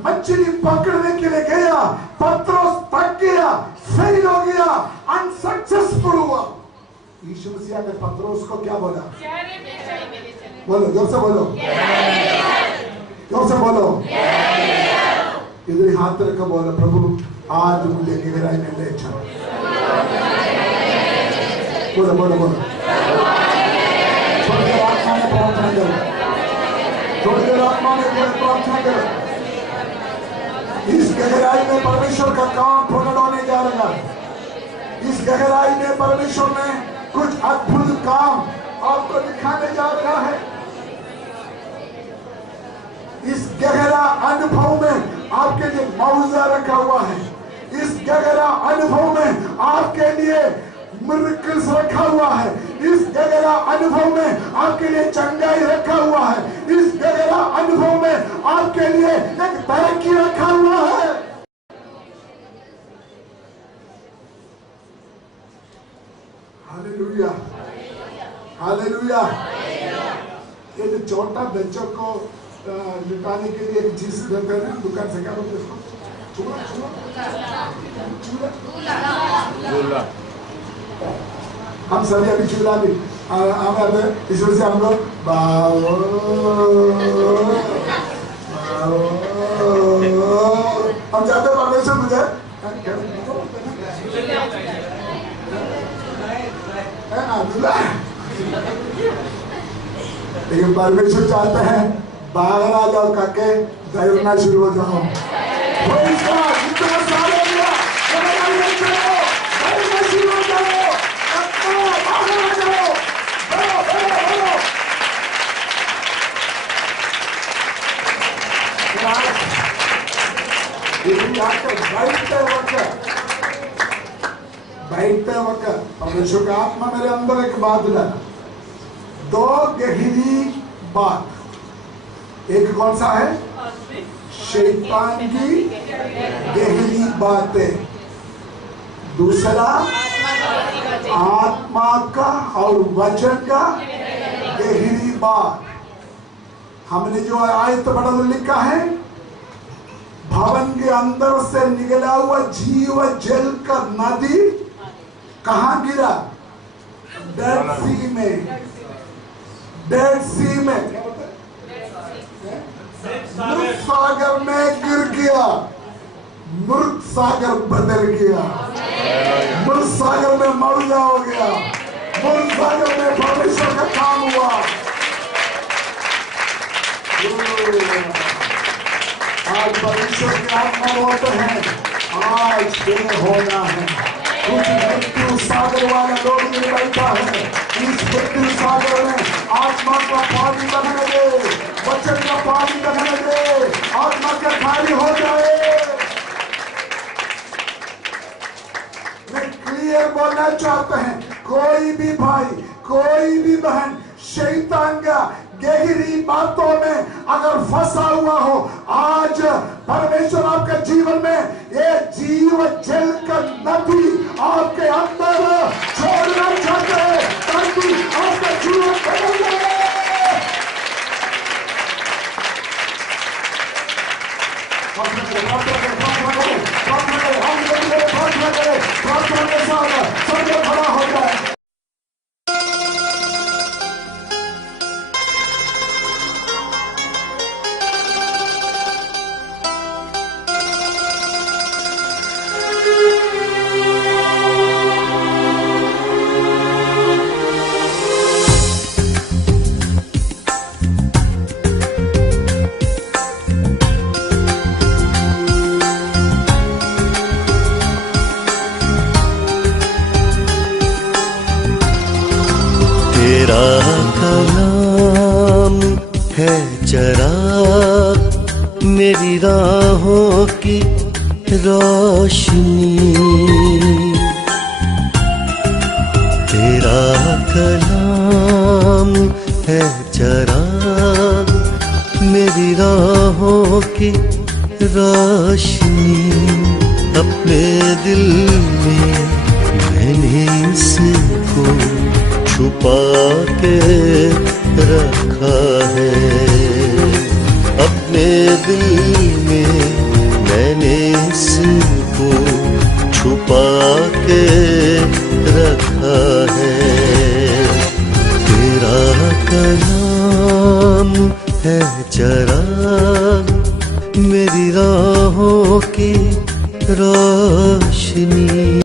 मछली पकड़ने के लिए गया, पत्रोस थक गया, फेल हो गया, अनसक्सेसफुल हुआ। यीशु मसीह ने पत्रोस को क्या बोला? बोलो, जोर से बोलो, जोर से बोलो। इधर हाथ रखकर बोलो, प्रभु आज मुझे गहराई में ले चलो। बोलो बोलो बोलो। थोड़ी देर आत्मा में प्रार्थना करो, थोड़ी देर आत्मा में प्रार्थना करो। इस गहराई में परमेश्वर का काम प्रकट होने जा रहा है। इस गहराई में परमेश्वर ने कुछ अद्भुत काम आपको दिखाने जा रहा है। इस गहरा अनुभव में आपके लिए मौजा रखा हुआ है। इस गहरा अनुभव में आपके लिए मिरेकल्स रखा हुआ है। इस गहरा अनुभव में आपके लिए चंगाई रखा हुआ है। इस गहरा अनुभव में आपके लिए एक तरक्की रखा हुआ है। Hallelujah, hallelujah. ये जो छोटा बच्चों को लुटाने के लिए एक चीज देते हैं ना, दुकान से, क्या बोलते हैं उसको? चूड़ा, चूड़ा। हम सभी अभी चूड़ा भी इस वजह से हम लोग हम जाते परमेश्वर मुझे लेकिन परमेश्वर चाहते हैं बाहर आ जाओ, काके दौड़ना शुरू हो जाओ। बैठते वक्त परमेश्वर का आत्मा मेरे अंदर एक बात है, दो गहरी बात। एक कौन सा है? शैतान की गहरी बातें। दूसरा आत्मा का और वचन का गहरी बात। हमने जो आयत पढ़ा लिखा है, भवन के अंदर से निकला हुआ जीव जल का नदी कहाँ गिरा? डेड सी में। डेड सी में, मृत सागर में गिर गया। मृत सागर बदल गया। मृत सागर में मौजा हो गया। मृत सागर में भविष्य का काम हुआ। आज भविष्य की आत्मा बोलते हैं आज ये होना है। कुछ मृत्यु सागर वाला लोग भी बैठा है। इस मृत्यु सागर में आत्मा का पानी बहने दे, वचन का पानी बहने दे, आत्मा का खाली हो जाए। मैं क्लियर बोलना चाहता है, कोई भी भाई, कोई भी बहन शैतान का गहरी बातों में अगर फंसा हुआ हो, आज परमेश्वर आपके जीवन में ये जीव जल का नदी आपके अंदर छोड़ना चाहते हैं ताकि आपका जीवन बदल जाए। प्रार्थना के साथ सब खड़ा हो जाए। तेरा कलाम है चराग मेरी राहों की रोशनी। तेरा कलाम है चराग मेरी राहों की रोशनी। अपने दिल में मैंने इसको छुपा के रखा है। अपने दिल में मैंने इसको छुपा के रखा है। तेरा कलाम है चराग मेरी राहों की रोशनी।